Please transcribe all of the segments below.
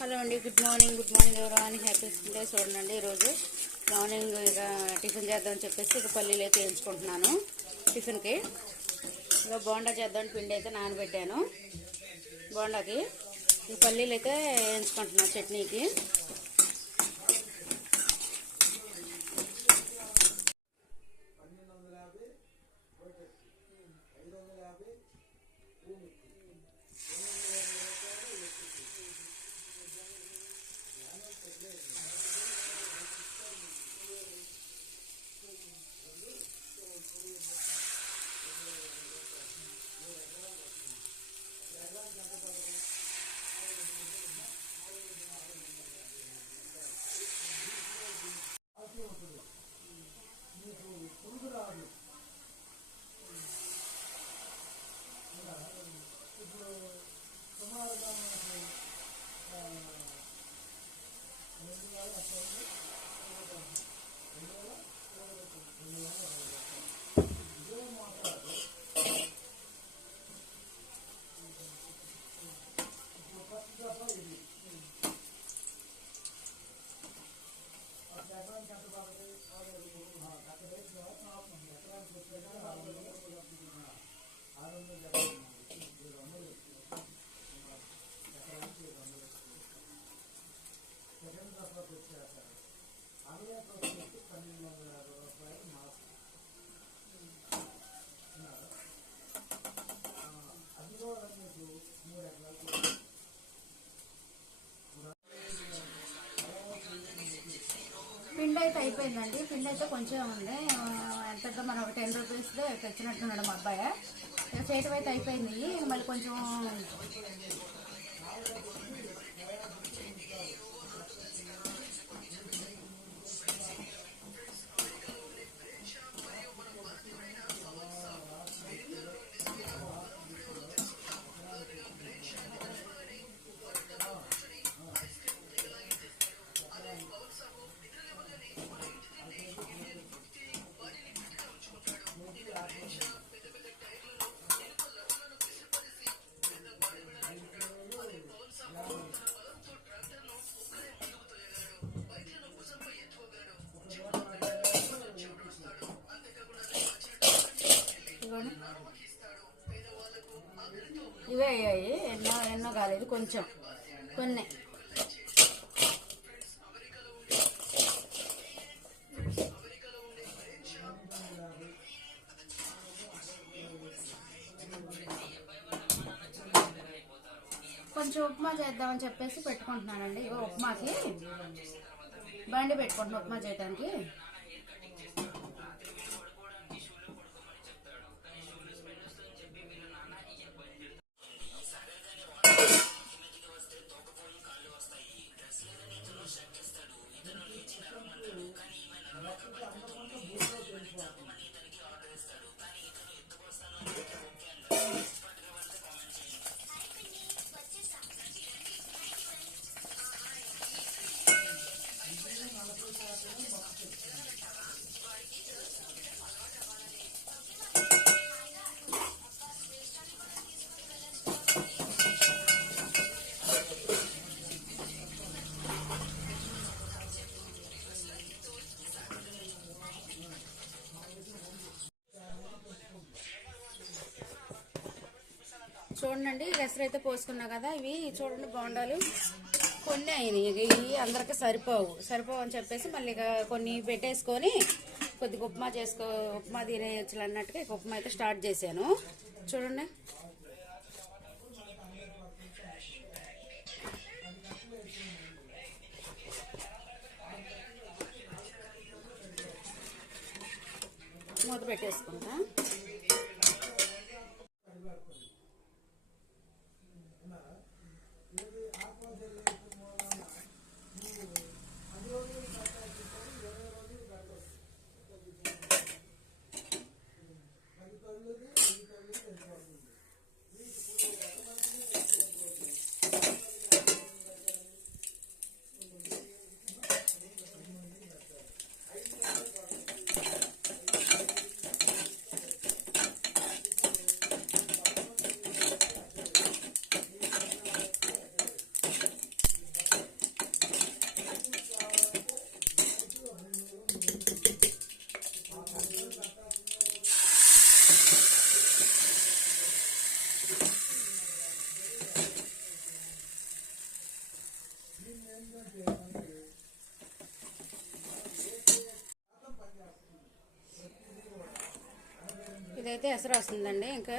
Hello అండి good morning good morning ఎవరో అని హ్యాపీ డే చూడండి ఈరోజు. మార్నింగ్ ఇక టిఫిన్ చేద్దామని చెప్పేసి ఇక పల్లీలు అయితే వేయించుకుంటున్నాను టిఫిన్కి. ఇక బోండా చేద్దామని పిండి అయితే నానబెట్టాను. బోండాకి ఈ పల్లీలు అయితే వేయించుకుంటున్నాను చట్నీకి. పిండి అయితే అయిపోయిందండి. పిండి అయితే కొంచెం ఉంది. ఎంత మనం ఒక టెన్ రూపీస్ తెచ్చినట్టున్నాడు మా అబ్బాయి. ఇక చేయటం అయితే అయిపోయింది. మళ్ళీ కొంచెం కొంచెం. కొన్ని. కొంచెం ఉప్మా చేద్దామని చెప్పేసి పెట్టుకుంటున్నానండి. ఉప్మాకి బండి పెట్టుకుంటున్నాను ఉప్మా చేయడానికి చూడండి ఎసరు అయితే పోసుకున్నా కదా ఇవి చూడండి బోండాలు. కొన్ని అయినాయి. ఇక ఇవి అందరికి సరిపోవు. సరిపోవు అని చెప్పేసి మళ్ళీ ఇక కొన్ని పెట్టేసుకొని కొద్దిగా ఉప్మా చేసుకో ఉప్మా తినేయచ్చు అన్నట్టుగా ఇక ఉప్మా అయితే స్టార్ట్ చేశాను. చూడండి. మూత పెట్టేసుకుంటా. ఇదైతే ఎసరు వస్తుందండి. ఇంకా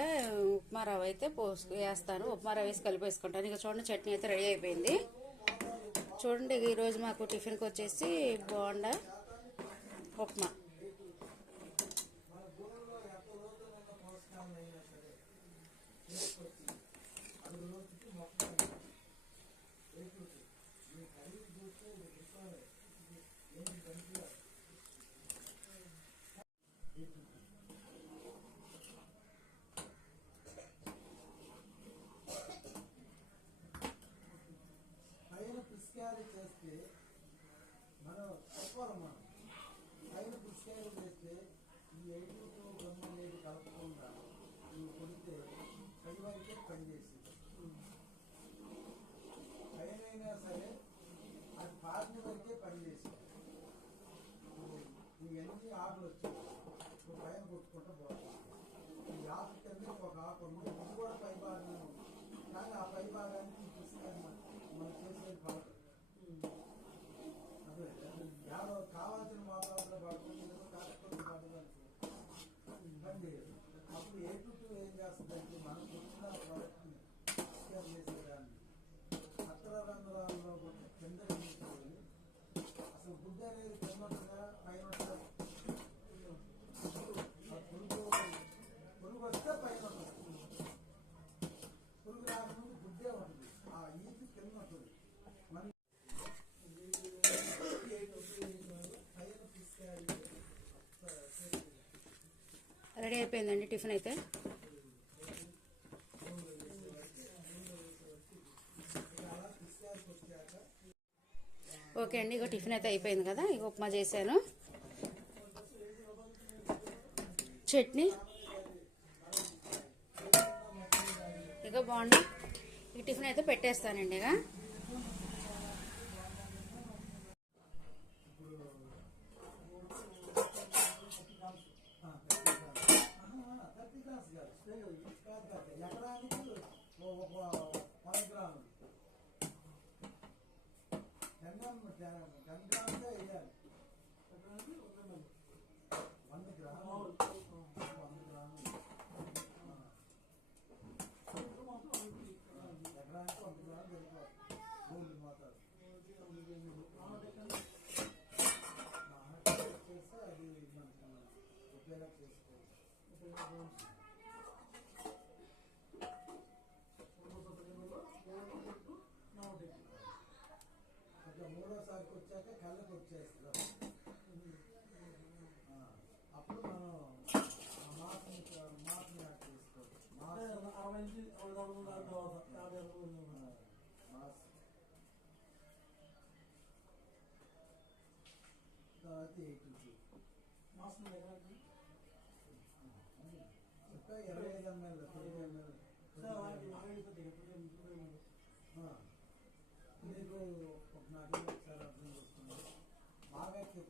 ఉప్మా రవ్వ అయితే పోసు వేస్తాను. ఉప్మా రవ్వ వేసి కలిపేసుకుంటాను. ఇంకా చూడండి చట్నీ అయితే రెడీ అయిపోయింది. చూడండి ఈరోజు మాకు టిఫిన్కి వచ్చేసి బోండా ఉప్మా. పైన పిసికారీ చేస్తే మనం చెప్పాలి మనం పైన పిసికారీ చేస్తే ఈ ఐదుతో గమ్మ నీరు కలపకుండా నువ్వు కొడితే పై పనిచేసింది పైనైనా సరే అది పారిన వరకే పనిచేసింది ఇవన్నీ ఆకులు వచ్చాయి ఇప్పుడు పైన కొట్టుకుంటూ పోతాం ఈ ఆకు కింద ఒక ఆకు ఉంది. అసలు అనేది కింద ఉంటుందా పైన ఉంటుందా పురుగు పురుగు వస్తే పైన ఉంటుంది పురుగు రాకముందు ఉంటుంది ఆ ఈతి కింద ఉంటుంది మన రెడీ అయిపోయిందండి టిఫిన్ అయితే? అండి ఇగో టిఫిన్ అయితే అయిపోయింది కదా ఇక ఉప్మా చేశాను. చట్నీ. ఇక బాగుంది. ఈ టిఫిన్ అయితే పెట్టేస్తానండి ఇక ఎకరానికి టెన్ గ్రామ్ టెన్ మూడోసారికి వచ్చాక కళ్ళకి వచ్చేస్తాం అప్పుడు మనం మాస్ని మాస్ని యాడ్ చేసుకోవచ్చు అరవై నుంచి యాభై మాస్. తర్వాత ఎయిట్ మాసం ఇరవై ఐదు ఎంఎల్ తొమ్మిది ఎంఎల్ మీకు ఒక ఒకసారి అర్థం చేసుకున్నాం బాగా ఎక్కువ